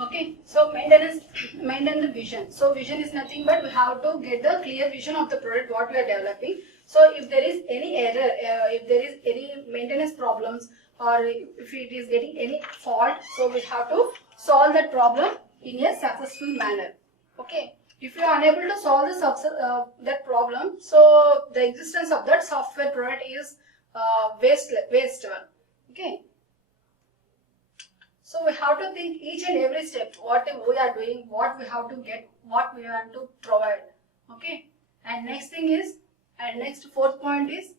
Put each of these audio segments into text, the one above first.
Okay, so maintain the vision. So vision is nothing but we have to get the clear vision of the product what we are developing. So if there is any error, if there is any maintenance problems, or if it is getting any fault, so we have to solve that problem in a successful manner. Okay, if you are unable to solve that problem, so the existence of that software product is waste. Okay. So we have to think each and every step, what we are doing, what we have to get, what we want to provide. Okay. And next fourth point is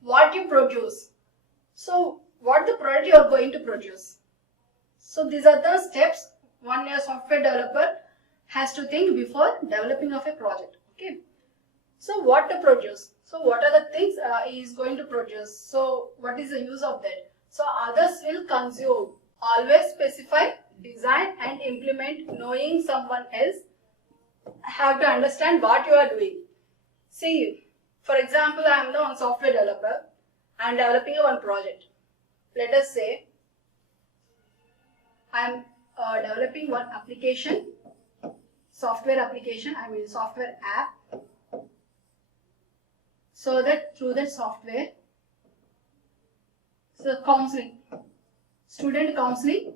what you produce. So what the product you are going to produce. So these are the steps one software developer has to think before developing of a project. Okay. So what to produce? So what are the things he is going to produce? So what is the use of that? So others will consume. Always specify, design and implement. Knowing someone else, have to understand what you are doing. See, for example, I am the software developer. I am developing one project. Let us say I am developing one application, software app. So that through that software, so counseling, student counseling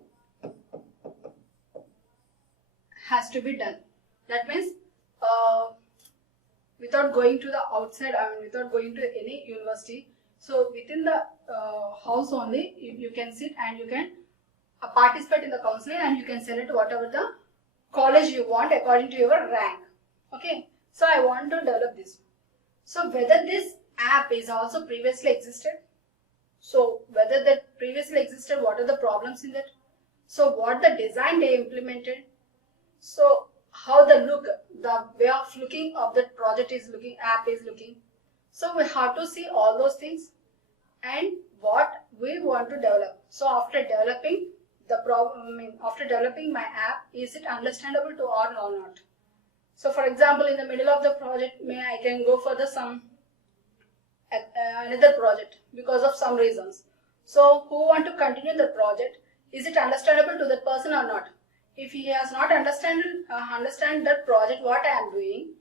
has to be done. That means without going to the outside, without going to any university. So within the house only, you can sit and you can participate in the counseling, and you can select whatever the college you want according to your rank. Okay. So I want to develop this. So whether this app is also previously existed. So whether that previously existed, what are the problems in that? So what the design they implemented? So how the way of looking of that project is looking, app is looking. So we have to see all those things and what we want to develop. So after developing after developing my app, is it understandable to all or not? So for example, in the middle of the project, I can go for another project because of some reasons. So who want to continue the project, is it understandable to that person or not? If he has not understand that project what I am doing,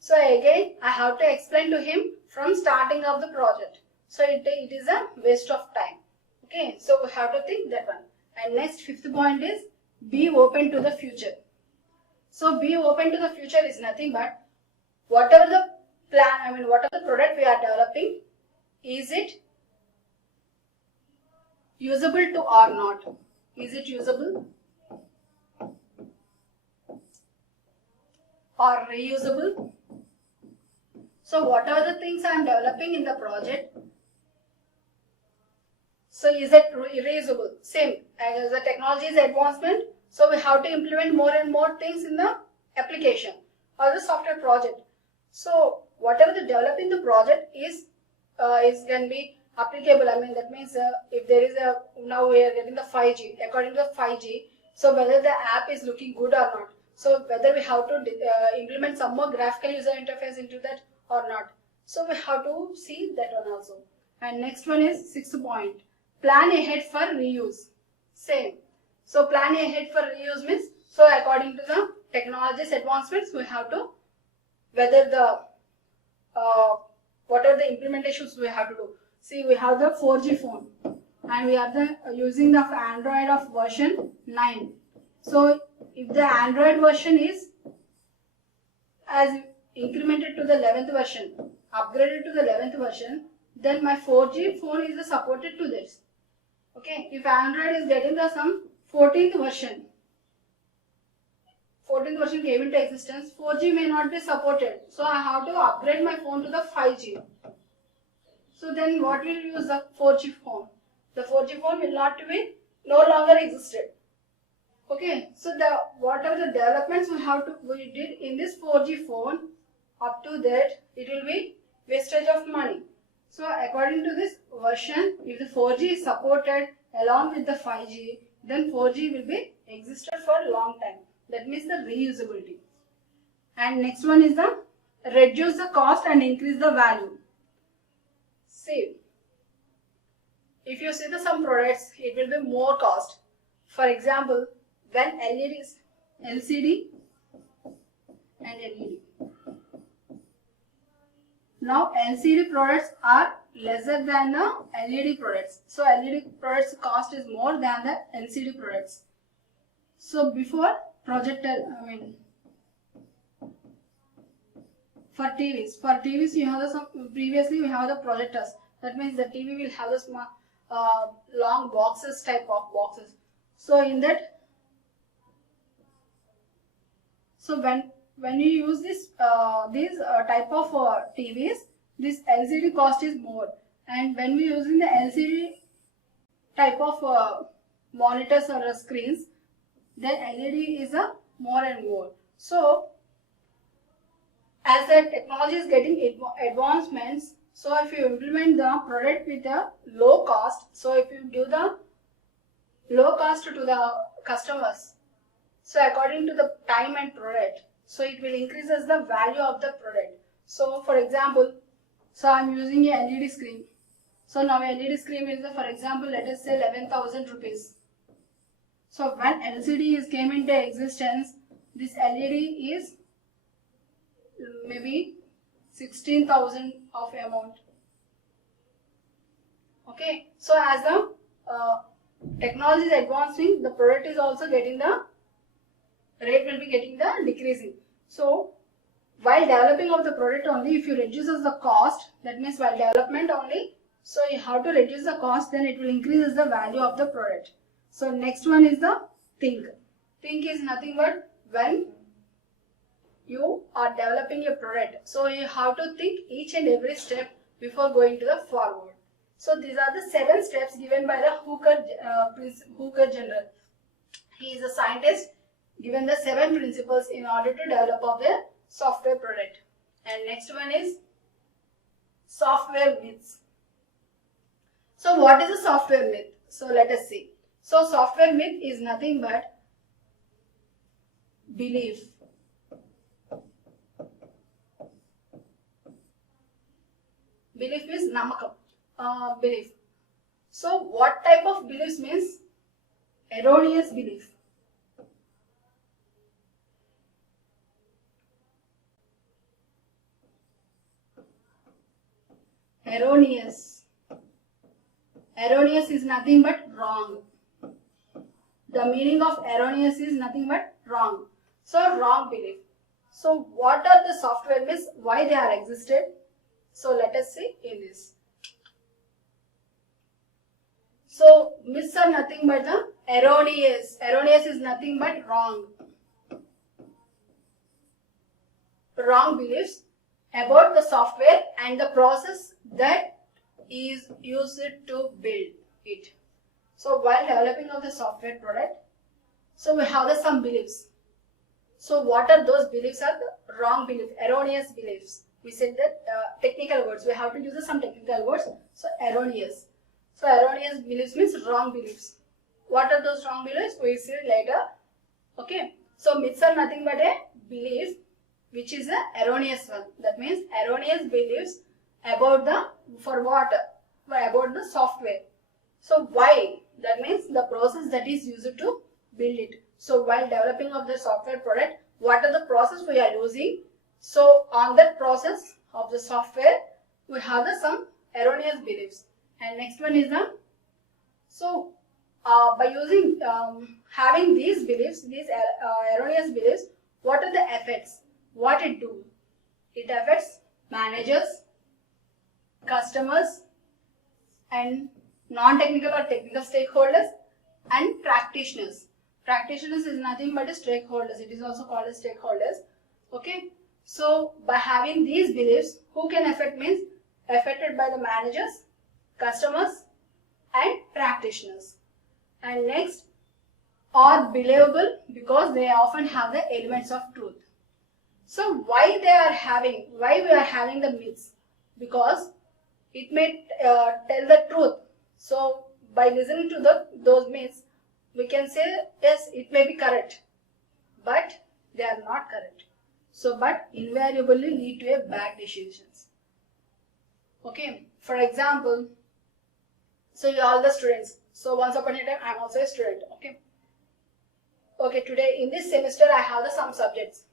so again I have to explain to him from starting of the project. So it is a waste of time. Okay, so we have to think that one. And next fifth point is be open to the future. So be open to the future is nothing but whatever the plan, whatever the product we are developing, is it usable to or not? Is it usable or reusable? So whatever the things I am developing in the project, so is it reusable? Same as the technology is advancement, so we have to implement more and more things in the application or the software project. So whatever the developing the project is can be applicable. That means if there is now we are getting the 5G. According to the 5G, so whether the app is looking good or not. So whether we have to implement some more graphical user interface into that or not. So we have to see that one also. And next one is sixth point. Plan ahead for reuse. Same. So plan ahead for reuse means, so according to the technology's advancements, we have to whether the what are the implementations we have to do. See, we have the 4G phone and we are using the Android of version 9. So if the Android version is as incremented to the 11th version, upgraded to the 11th version, then my 4G phone is supported to this. Okay, if Android is getting the some 14th version came into existence, 4G may not be supported. So I have to upgrade my phone to the 5G. So then what will use the 4G phone? The 4G phone will no longer existed. Okay, so whatever the developments we did in this 4G phone, up to that it will be wastage of money. So according to this version, if the 4G is supported along with the 5G, then 4G will be existed for a long time. That means the reusability. And next one is the reduce the cost and increase the value. See, if you see some products, it will be more cost. For example, when LEDs, LCD and LED. Now LCD products are lesser than the LED products. So LED products cost is more than the LCD products. So before projector, for TVs you have previously we have the projectors. That means the TV will have the small, long boxes, type of boxes. So in that, so when you use this these type of TVs, this LCD cost is more, and when we using the LCD type of monitors or screens, then LED is a more and more. So as the technology is getting advancements, so if you implement the product with a low cost, so if you give the low cost to the customers, so according to the time and product, so it will increases the value of the product. So for example, so I am using a LED screen. So now LED screen is, for example, let us say 11,000 rupees. So when LCD came into existence, this LED is maybe 16,000 of amount. Okay, so as the technology is advancing, the product is also getting the rate will be getting the decreasing. So while developing of the product only, if you reduces the cost, that means while development only, so you have to reduce the cost, then it will increase the value of the product. So next one is the think. Think is nothing but when you are developing a product, so you have to think each and every step before going to the forward. So these are the 7 steps given by the Hooker General. He is a scientist given the 7 principles in order to develop of the software product. And next one is software myths. So what is a software myth? So let us see. So software myth is nothing but belief. Belief means namakam. Belief. So what type of beliefs means? Erroneous belief. Erroneous. Erroneous is nothing but wrong. The meaning of erroneous is nothing but wrong. So wrong belief. So what are the software myths? Why they are existed? So let us see in this. So myths are nothing but the erroneous. Erroneous is nothing but wrong. Wrong beliefs about the software and the process that is used to build it. So while developing of the software product, so we have the some beliefs. So what are those beliefs? Are the wrong beliefs, erroneous beliefs. We said that technical words. We have to use some technical words. So erroneous. So erroneous beliefs means wrong beliefs. What are those wrong beliefs? We will see later. Okay. So myths are nothing but a belief which is an erroneous one. That means erroneous beliefs about the, for what? About the software. So why? That means the process that is used to build it. So while developing of the software product, what are the process we are using? So on that process of the software, we have the some erroneous beliefs. And next one is the, so by using, having these beliefs, these erroneous beliefs, what are the effects? What it do? It affects managers, customers, and non-technical or technical stakeholders, and practitioners. Practitioners is nothing but a stakeholders. It is also called as stakeholders. Okay. So by having these beliefs, who can affect means affected by the managers, customers, and practitioners. And next, are believable because they often have the elements of truth. So why we are having the myths? Because it may tell the truth. So by listening to those myths, we can say yes, it may be correct, but they are not correct. So but invariably lead to a bad decisions. Okay. For example, so you are all the students. So once upon a time, I am also a student. Okay. okay, today in this semester I have the some subjects.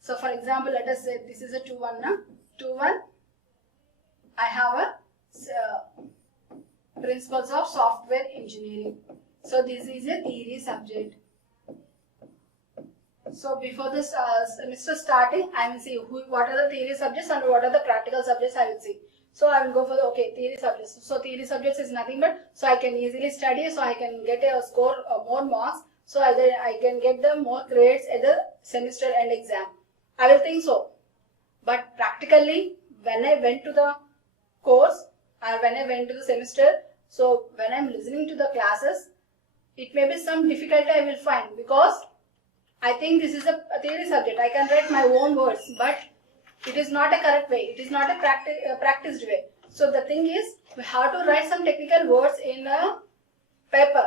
So for example, let us say this is a 2-1 na? 2-1, I have a principles of software engineering. So this is a theory subject. So before this semester starting, I will see what are the theory subjects and what are the practical subjects I will see. So I will go for the theory subjects. So theory subjects is nothing but so I can easily study, so I can get a score more marks, so either I can get the more grades at the semester end exam. I will think so. But practically, when I went to the course or when I went to the semester, so when I am listening to the classes, it may be some difficulty I will find, because I think this is a theory subject. I can write my own words, but it is not a correct way. It is not a practiced way. So the thing is, we have to write some technical words in a paper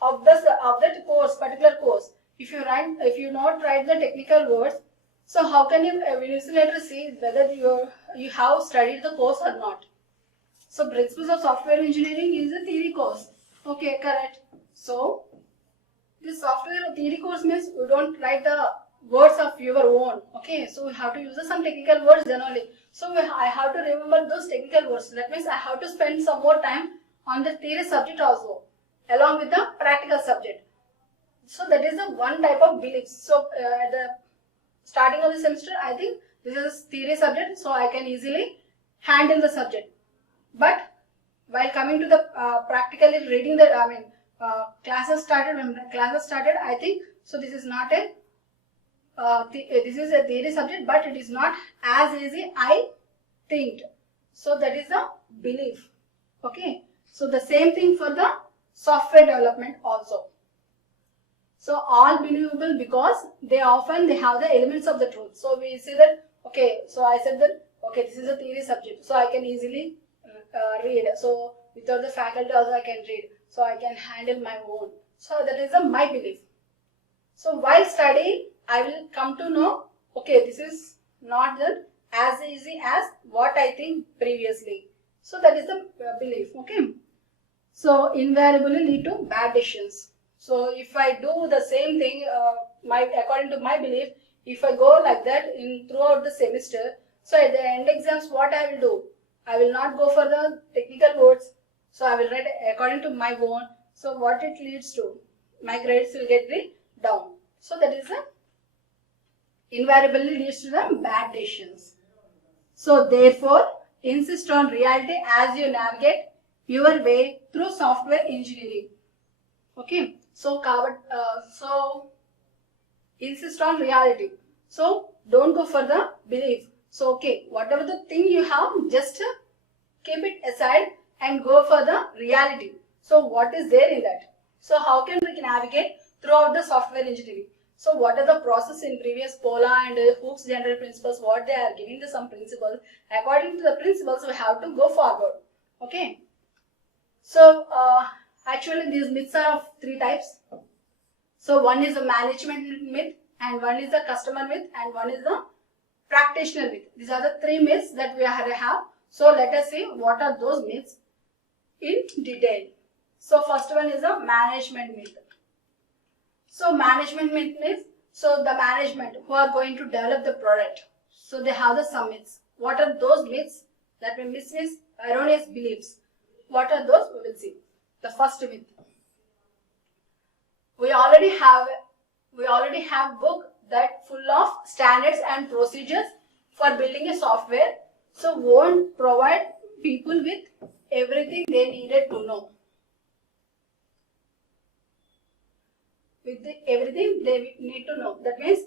of that course, particular course. If you not write the technical words, so how can you later see whether you have studied the course or not? So Principles of Software Engineering is a theory course. Okay, correct. So this software theory course means you don't write the words of your own. Okay, so we have to use some technical words then only. So I have to remember those technical words. That means I have to spend some more time on the theory subject also, along with the practical subject. So that is the one type of beliefs. So at the starting of the semester, I think this is a theory subject, so I can easily handle the subject. But while coming to the practically reading the, classes started, when classes started, I think, so this is not a, this is a theory subject, but it is not as easy I think. So that is a belief. Okay. So the same thing for the software development also. So all believable because they have the elements of the truth. So we say that, okay, so I said that, okay, this is a theory subject, so I can easily read. So without the faculty also I can read. So I can handle my own. So that is my belief. So while studying, I will come to know, okay, this is not as easy as what I think previously. So that is the belief. Okay. So invariably lead to bad decisions. So if I do the same thing, according to my belief, if I go like that throughout the semester, so at the end exams, what I will do? I will not go for the technical words. So I will write according to my own. So what it leads to? My grades will get down. So that is invariably leads to the bad decisions. So therefore, insist on reality as you navigate your way through software engineering. Okay. So insist on reality. So don't go for the belief. So okay, whatever the thing you have, just keep it aside and go for the reality. So what is there in that? So how can we navigate throughout the software engineering? So what are the process in previous Pola and Hooke's general principles? What they are giving the some principles. According to the principles, we have to go forward. Okay. So actually these myths are of 3 types. So one is a management myth, and one is the customer myth, and one is the practitioner myth. These are the 3 myths that we have. So let us see what are those myths in detail. So first one is a management myth. So management myth means, so the management who are going to develop the product, so they have the some myths. What are those myths? That means erroneous beliefs. What are those? We will see. The first myth. We already have book that full of standards and procedures for building a software, so won't provide people with everything they needed to know. Everything they need to know. That means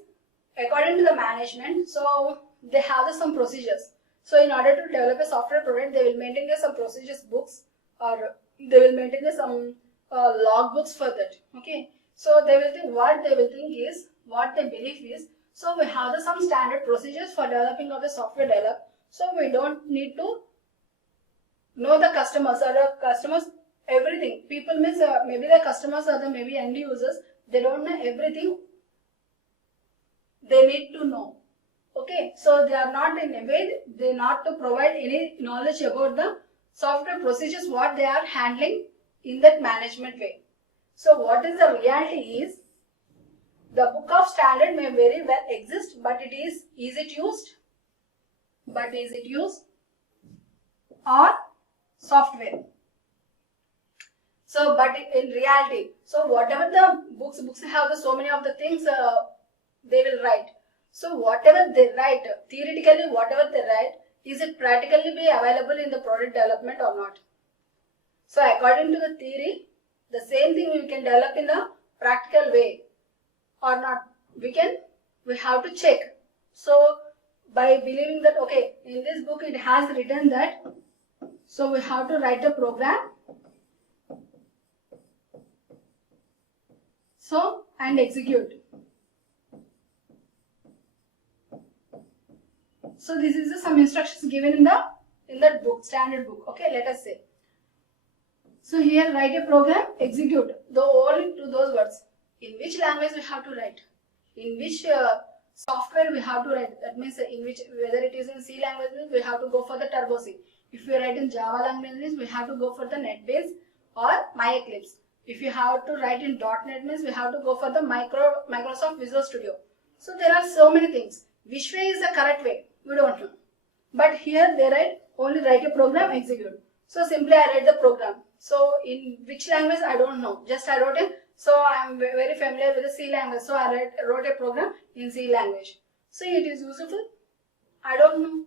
according to the management, so they have some procedures. So in order to develop a software product, they will maintain some procedures books, or they will maintain some log books for that. Okay. So they will think what they believe is, so we have some standard procedures for developing of the software develop. So we don't need to know the customers or the customers everything. People means maybe the customers or the maybe end users, they don't know everything they need to know. Okay, so they are not in a way, they not to provide any knowledge about the software procedures what they are handling in that management way. So what is the reality is, The book of standard may very well exist, but is it used? Or software? So, but in reality, so whatever the books have so many of the things they will write. So whatever they write, theoretically whatever they write, is it practically be available in the product development or not? So according to the theory, the same thing we can develop in a practical way or not. We have to check. So by believing that, okay, in this book it has written that, so we have to write a program. So, and execute. So this is some instructions given in that book, standard book. Okay, let us say. So here write a program, execute. Only to those words. In which language we have to write? In which software we have to write? That means in which, whether it is in C language, we have to go for the Turbo C. If we write in Java language, we have to go for the NetBeans or MyEclipse. If you have to write in .NET means we have to go for the Microsoft Visual Studio. So there are so many things. Which way is the correct way? We don't know. But here they write only write a program, execute. So simply I write the program. So in which language I don't know. Just I wrote it. So I am very familiar with the C language. So I wrote a program in C language. So it is useful? I don't know.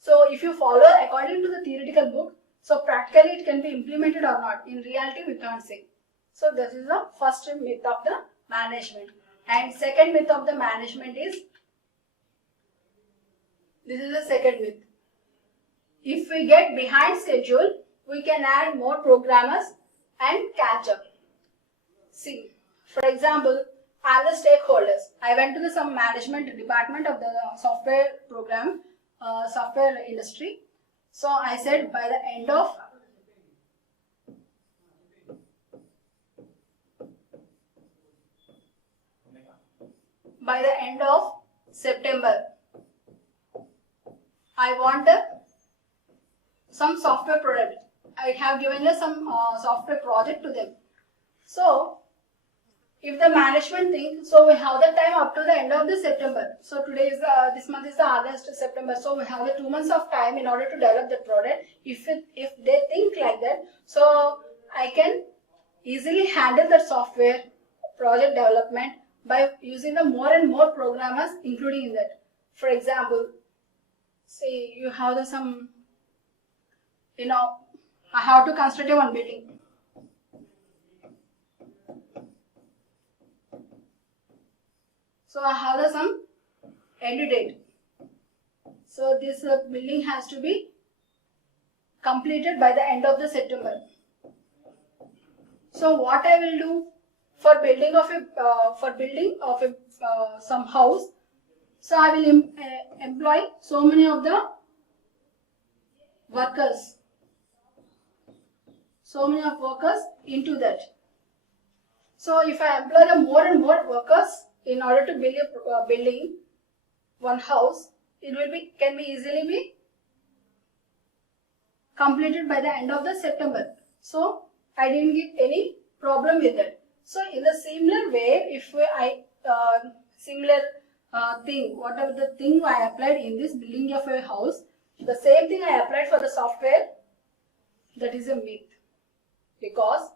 So if you follow according to the theoretical book, so practically it can be implemented or not. In reality we can't say. So this is the first myth of the management. And second myth of the management is, this is the second myth. If we get behind schedule, we can add more programmers and catch up. See, for example, I am the stakeholders. I went to some management department of the software program, software industry. So I said by the end of September, I want some software product. I have given some software project to them. So if the management thinks, so we have the time up to the end of the September. So today is this month is the August, September. So we have the 2 months of time in order to develop the product. If they think like that, so I can easily handle the software project development by using the more and more programmers including in that. For example, say you have some, I have to construct one building. So I have some end date. So this building has to be completed by the end of the September. So what I will do for building of some house? So I will employ so many of the workers. So many of workers into that. So if I employ the more and more workers in order to build a building, one house, it can be easily be completed by the end of the September. So I didn't get any problem with that. So in the similar way, if similar thing, whatever the thing I applied in this building of a house, the same thing I applied for the software, that is a myth. Because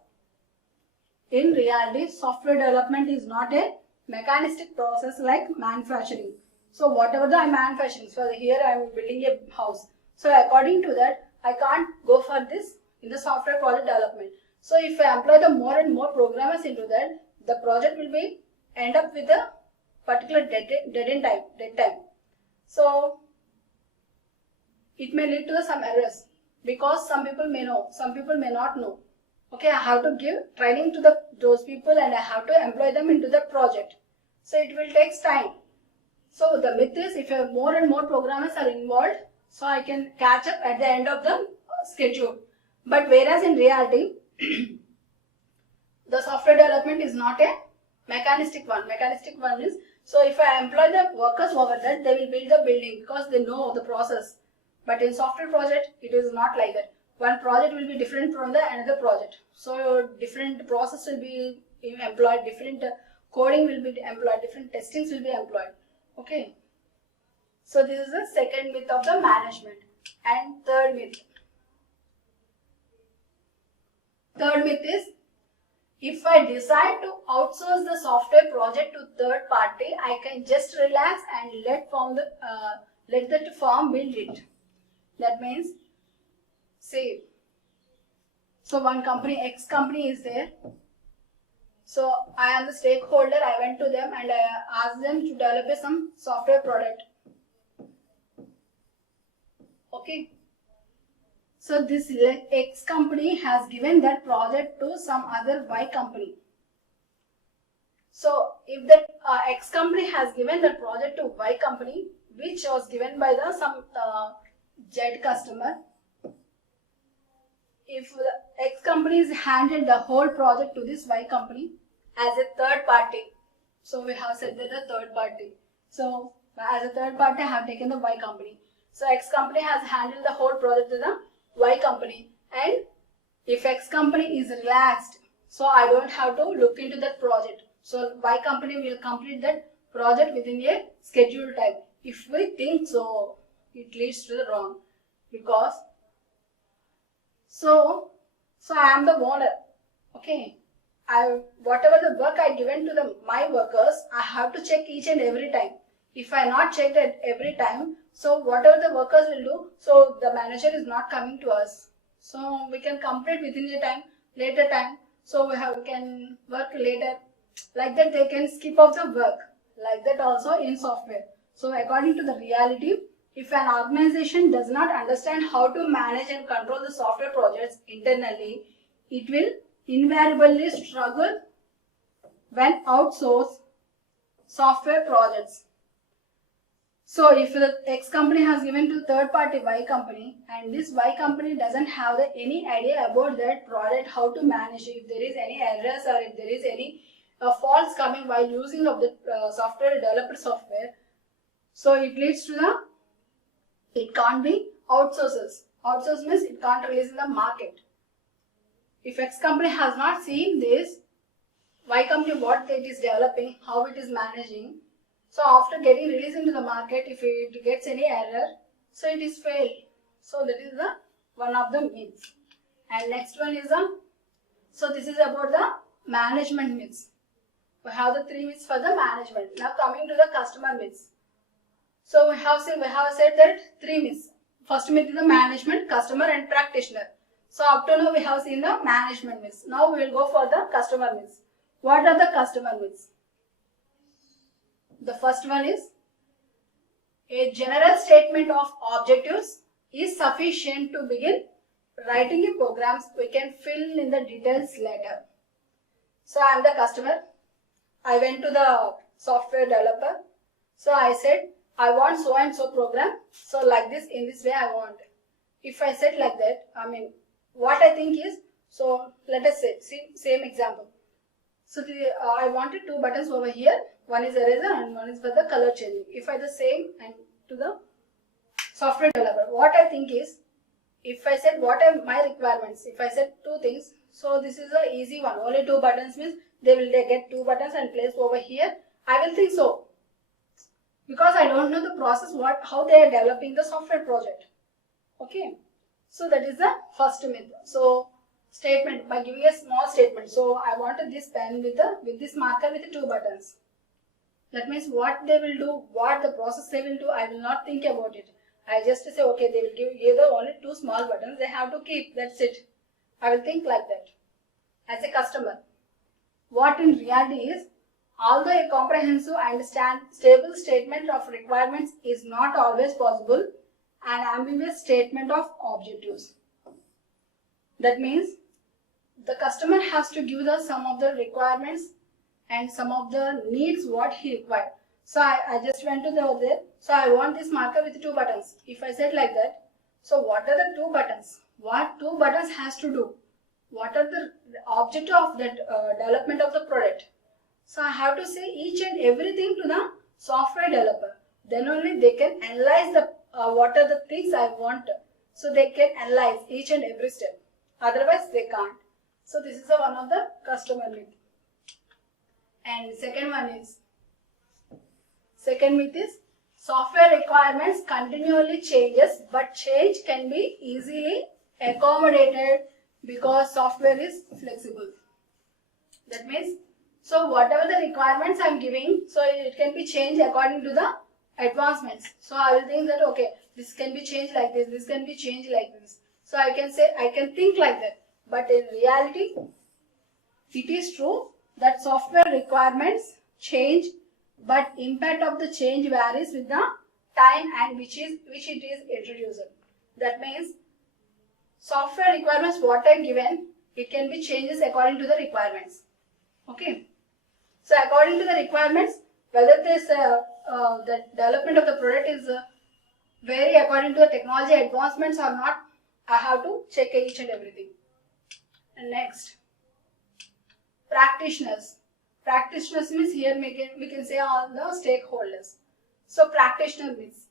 in reality, software development is not a mechanistic process like manufacturing. So whatever I'm manufacturing, so here I am building a house. So according to that, I can't go for this in the software project development. So if I employ the more and more programmers into that, the project will be end up with a particular dead time. So it may lead to some errors because some people may know, some people may not know. Okay, I have to give training to those people and I have to employ them into the project. So it will take time. So the myth is, if more and more programmers are involved, so I can catch up at the end of the schedule. But whereas in reality, the software development is not a mechanistic one. Mechanistic one is, so if I employ the workers over that, they will build the building because they know the process. But in software project, it is not like that. One project will be different from the another project. So different process will be employed, different coding will be employed, different testings will be employed. Okay. So this is the second myth of the management. And third myth. Third myth is, if I decide to outsource the software project to third party, I can just relax and let that firm build it. That means, say, so one company, X company is there. So I am the stakeholder. I went to them and I asked them to develop some software product. Okay. So this X company has given that project to some other Y company. So if that X company has given that project to Y company, which was given by some Z customer, if the X company is handled the whole project to this Y company as a third party, so we have said that a third party. So as a third party, I have taken the Y company. So X company has handled the whole project to the Y company, and if X company is relaxed, so I don't have to look into that project. So Y company will complete that project within a scheduled time. If we think so, it leads to the wrong, because so I am the owner. Okay, whatever the work I given to my workers, I have to check each and every time. If I not check that every time, so whatever the workers will do, so the manager is not coming to us. So we can complete within the time, later time. So we can work later. Like that, they can skip off the work. Like that also in software. So according to the reality, if an organization does not understand how to manage and control the software projects internally, it will invariably struggle when outsource software projects. So if the X company has given to third party Y company, and this Y company doesn't have any idea about that project, how to manage it, if there is any errors or if there is any faults coming while using of the software developer software, so it leads to it can't be outsources. Outsource means it can't release in the market. If X company has not seen this, Y company what it is developing, how it is managing, so after getting released into the market, if it gets any error, so it is failed. So that is one of the myths. And next one is so this is about the management myths. We have the 3 myths for the management. Now coming to the customer myths. So we have said that 3 myths. First myth is the management, customer and practitioner. So up to now we have seen the management myths. Now we will go for the customer myths. What are the customer myths? The first one is, a general statement of objectives is sufficient to begin writing a programs. We can fill in the details later. So I am the customer. I went to the software developer. So I said, I want so and so program. So like this, in this way I want. If I said like that, what I think is, so let us say, same example. So I wanted 2 buttons over here. One is eraser and one is for the color changing. If I the same and to the software developer, what I think is, if I said what are my requirements, if I said 2 things, so this is a easy one. Only 2 buttons means they get 2 buttons and place over here. I will think so, because I don't know the process, how they are developing the software project. Okay, so that is the first myth. So statement, by giving a small statement. So I wanted this pen with this marker with 2 buttons. That means what they will do, what the process they will do, I will not think about it. I just say, okay, they will give only 2 small buttons, they have to keep, that's it. I will think like that. As a customer, what in reality is, although a comprehensive and stable statement of requirements is not always possible, an ambiguous statement of objectives. That means the customer has to give us some of the requirements and some of the needs what he required. So I just went to there. So I want this marker with 2 buttons. If I said like that, so what are the 2 buttons? What 2 buttons has to do? What are the objective of that development of the product? So I have to say each and everything to the software developer. Then only they can analyze what are the things I want. So they can analyze each and every step. Otherwise they can't. So this is one of the customer myth. And second myth is software requirements continually changes, but change can be easily accommodated because software is flexible. That means, so whatever the requirements I'm giving, so it can be changed according to the advancements. So I will think that okay, this can be changed like this can be changed like this. So I can say, I can think like that. But in reality, it is true that software requirements change, but impact of the change varies with the time and which it is introduced. That means software requirements what are given, it can be changes according to the requirements. Okay. So according to the requirements, whether this the development of the product is vary according to the technology advancements or not, I have to check each and everything. And next, practitioners. Practitioners means here we can say all the stakeholders. So practitioner means,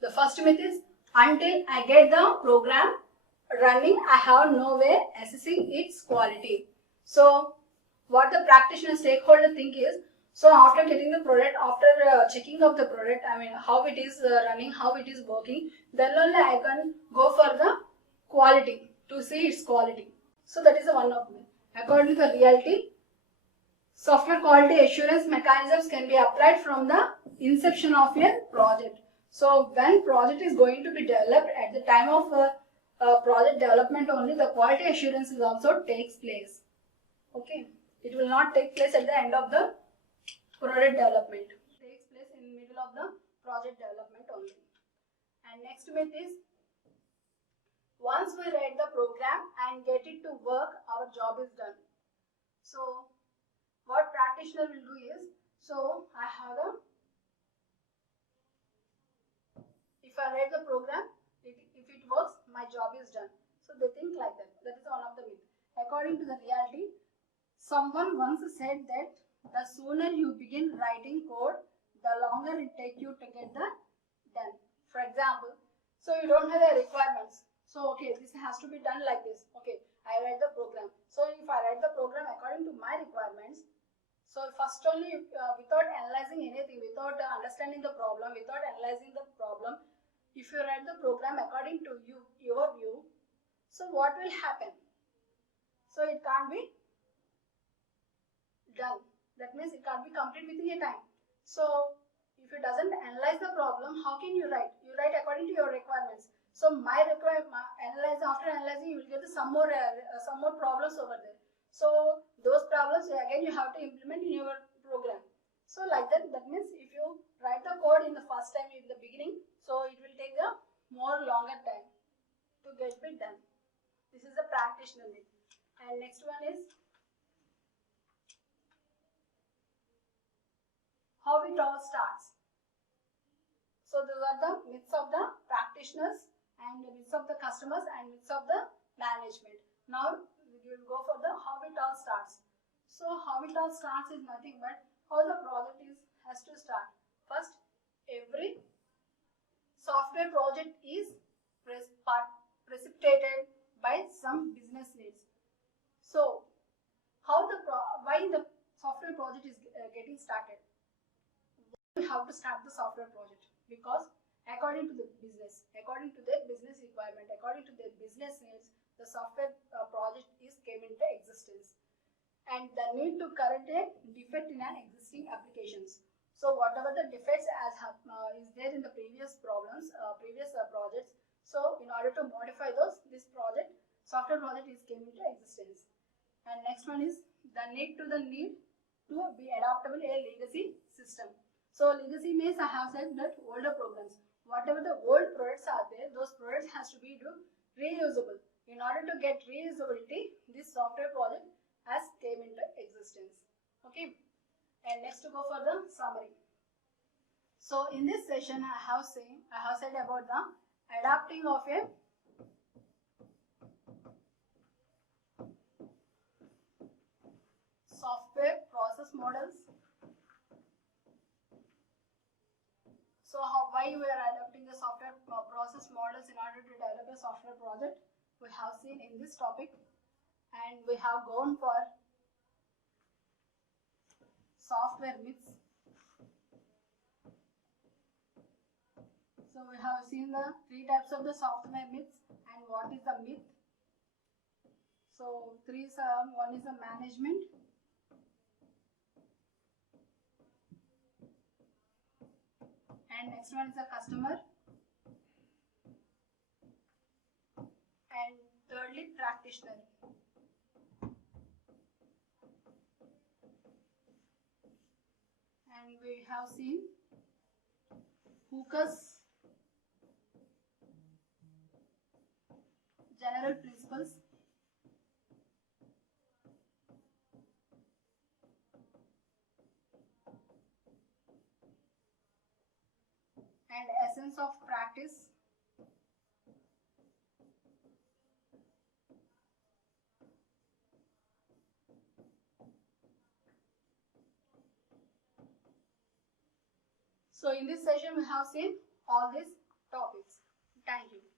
the first myth is until I get the program running, I have no way assessing its quality. So what the practitioner stakeholder think is, so after getting the product, after checking of the product, I mean how it is running, how it is working, then only I can go for the quality, to see its quality. So that is the one of them. According to the reality, software quality assurance mechanisms can be applied from the inception of a project. So when project is going to be developed, at the time of project development only, the quality assurance is also takes place. Okay, it will not take place at the end of the product development. It takes place in the middle of the project development only. And next myth is, once we write the program and get it to work, our job is done. So what practitioner will do is, so I have a, if I write the program, if it works, my job is done. So they think like that. That is one of the myths. According to the reality, someone once said that the sooner you begin writing code, the longer it takes you to get the done. For example, so you don't have the requirements. So okay, this has to be done like this. Okay, I write the program. So if I write the program according to my requirements, so first only without analyzing anything, without understanding the problem, without analyzing the problem, if you write the program according to your view, so what will happen? So it can't be done. That means it can't be complete within a time. So if it doesn't analyze the problem, how can you write? You write according to your requirements. So after analyzing, you will get some more problems over there. So those problems again you have to implement in your program. So like that means if you write the code in the first time in the beginning, so it will take a more longer time to get it done. This is the practitioner myth. And next one is how it all starts. So those are the myths of the practitioners and the myths of the customers and myths of the management. Now we will go for the how it all starts. So how it all starts is nothing but how the project has to start. First, every software project is precipitated by some business needs. So why the software project is getting started? We have to start the software project because according to their business requirement, according to their business needs, the software project came into existence, and the need to correct a defect in an existing applications. So whatever the defects is there in the previous projects. So in order to modify those, this software project came into existence. And next one is the need to be adaptable a legacy system. So legacy means I have said that older programs, whatever the old products are there, those products has to be reusable. In order to get reusability, this software project has came into existence. Okay. And next to go for the summary. So in this session I have said about the adapting of a software process models. So why we are adapting the software process models in order to develop a software project, we have seen in this topic, and we have gone for software myths. So we have seen the three types of the software myths and what is the myth. So one is the management, and next one is the customer, and thirdly practitioner. And we have seen Hooker's general principles, and essence of practice, so in this session we have seen all these topics. Thank you.